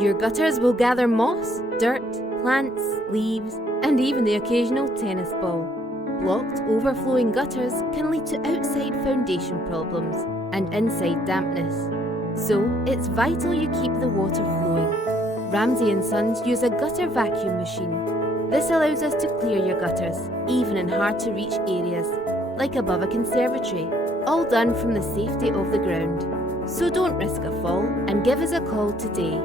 Your gutters will gather moss, dirt, plants, leaves, and even the occasional tennis ball. Blocked, overflowing gutters can lead to outside foundation problems and inside dampness. So, it's vital you keep the water flowing. Ramsay & Sons use a gutter vacuum machine. This allows us to clear your gutters, even in hard-to-reach areas, like above a conservatory, all done from the safety of the ground. So don't risk a fall and give us a call today.